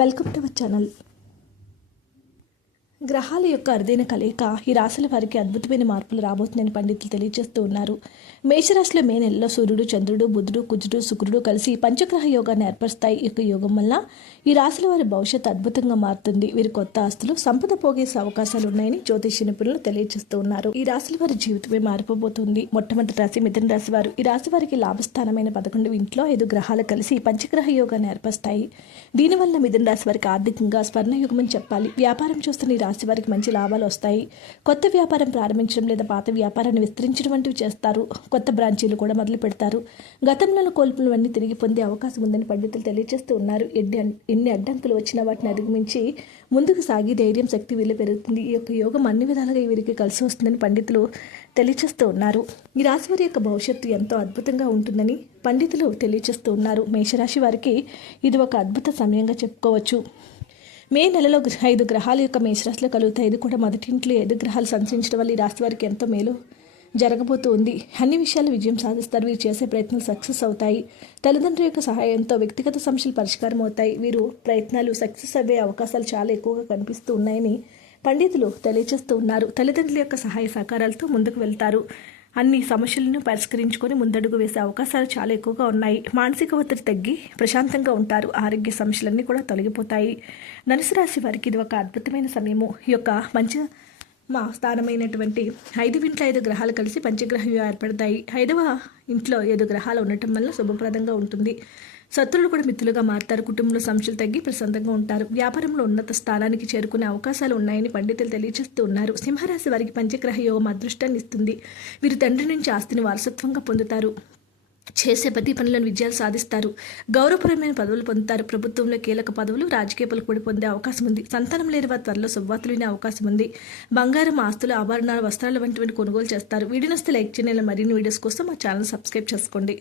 Welcome to our channel. గ్రహాల యొక్క అరుదైన కలయిక ఈ రాశుల వారికి అద్భుతమైన మార్పులు రాబోతుందని పండితులు తెలియజేస్తూ ఉన్నారు. మేషరాశిలో మే నెలలో సూర్యుడు, చంద్రుడు, బుధుడు, కుజుడు, శుక్రుడు కలిసి పంచగ్రహ యోగాన్ని ఏర్పరుస్తాయి. ఈ యొక్క యోగం వల్ల ఈ రాశుల వారి భవిష్యత్తు అద్భుతంగా మారుతుంది. వీరి కొత్త ఆస్తులు, సంపద పోగేసే అవకాశాలు ఉన్నాయని జ్యోతిష నిపుణులు తెలియజేస్తూ ఉన్నారు. ఈ రాశుల వారి జీవితమే మారిపోబోతుంది. మొట్టమొదటి రాశి మిథున రాశి వారు. ఈ రాశి వారికి లాభస్థానమైన 11 ఇంట్లో 5 గ్రహాలు కలిసి పంచగ్రహ యోగాన్ని ఏర్పరుస్తాయి. దీనివల్ల మిథున రాశి వారికి ఆర్థికంగా స్వర్ణయుగం అని చెప్పాలి. వ్యాపారం చూస్తున్న ఈ రాశి వారికి మంచి లాభాలు వస్తాయి. కొత్త వ్యాపారం ప్రారంభించడం లేదా పాత వ్యాపారాన్ని విస్తరించడం వంటివి చేస్తారు. కొత్త బ్రాంచీలు కూడా మొదలు పెడతారు. గతంలో కోల్పులవన్నీ తిరిగి పొందే అవకాశం ఉందని పండితులు తెలియజేస్తూ ఉన్నారు. ఎన్ని అడ్డంకులు వచ్చినా వాటిని అధిగమించి ముందుకు సాగి ధైర్యం, శక్తి వీళ్ళు పెరుగుతుంది. ఈ యొక్క యోగం అన్ని విధాలుగా వీరికి కలిసి వస్తుందని పండితులు తెలియజేస్తూ ఉన్నారు. ఈ రాశి వారి యొక్క భవిష్యత్తు ఎంతో అద్భుతంగా ఉంటుందని పండితులు తెలియజేస్తూ ఉన్నారు. మేషరాశి వారికి ఇది ఒక అద్భుత సమయంగా చెప్పుకోవచ్చు. మే నెలలో 5 గ్రహాల యొక్క మేషరాశిలో కలుగుతాయి. ఇది కూడా మొదటి ఇంట్లో 5 గ్రహాలు సంచరించడం వల్ల ఈ రాశి వారికి ఎంతో మేలు జరగబోతూ ఉంది. అన్ని విషయాలు విజయం సాధిస్తారు. వీరు చేసే ప్రయత్నాలు సక్సెస్ అవుతాయి. తల్లిదండ్రుల యొక్క సహాయంతో వ్యక్తిగత సమస్యలు పరిష్కారం అవుతాయి. వీరు ప్రయత్నాలు సక్సెస్ అయ్యే అవకాశాలు చాలా ఎక్కువగా కనిపిస్తూ ఉన్నాయని పండితులు తెలియజేస్తూ ఉన్నారు. తల్లిదండ్రుల యొక్క సహాయ సహకారాలతో ముందుకు వెళ్తారు. అన్ని సమస్యలను పరిష్కరించుకొని ముందడుగు వేసే అవకాశాలు చాలా ఎక్కువగా ఉన్నాయి. మానసిక ఒత్తిడి తగ్గి ప్రశాంతంగా ఉంటారు. ఆరోగ్య సమస్యలన్నీ కూడా తొలగిపోతాయి. ధనుసు రాశి వారికి ఇది ఒక అద్భుతమైన సమయము. ఈ యొక్క స్థానమైనటువంటి 5 ఇంట్లో 5 గ్రహాలు కలిసి పంచగ్రహం ఏర్పడతాయి. 5వ ఇంట్లో 5 గ్రహాలు ఉండటం వల్ల శుభప్రదంగా ఉంటుంది. శత్రువులు కూడా మిత్రులుగా మారుతారు. కుటుంబంలో సమస్యలు తగ్గి ప్రశాంతంగా ఉంటారు. వ్యాపారంలో ఉన్నత స్థానానికి చేరుకునే అవకాశాలు ఉన్నాయని పండితులు తెలియజేస్తూ ఉన్నారు. సింహరాశి వారికి పంచగ్రహ యోగం అదృష్టాన్ని ఇస్తుంది. వీరు తండ్రి నుంచి ఆస్తిని వారసత్వంగా పొందుతారు. చేసే ప్రతి పనులను విజయాలు సాధిస్తారు. గౌరవపరమైన పదవులు పొందుతారు. ప్రభుత్వంలో కీలక పదవులు, రాజకీయ పలుకుబడి పొందే అవకాశం ఉంది. సంతానం లేని వారి త్వరలో శుభవార్తలు వినే అవకాశం ఉంది. బంగారం, ఆస్తులు, ఆభరణాలు, వస్త్రాలు వంటివి కొనుగోలు చేస్తారు. వీడియోని వస్తే లైక్ చేయాలి. మరిన్ని వీడియోస్ కోసం మా ఛానల్ సబ్స్క్రైబ్ చేసుకోండి.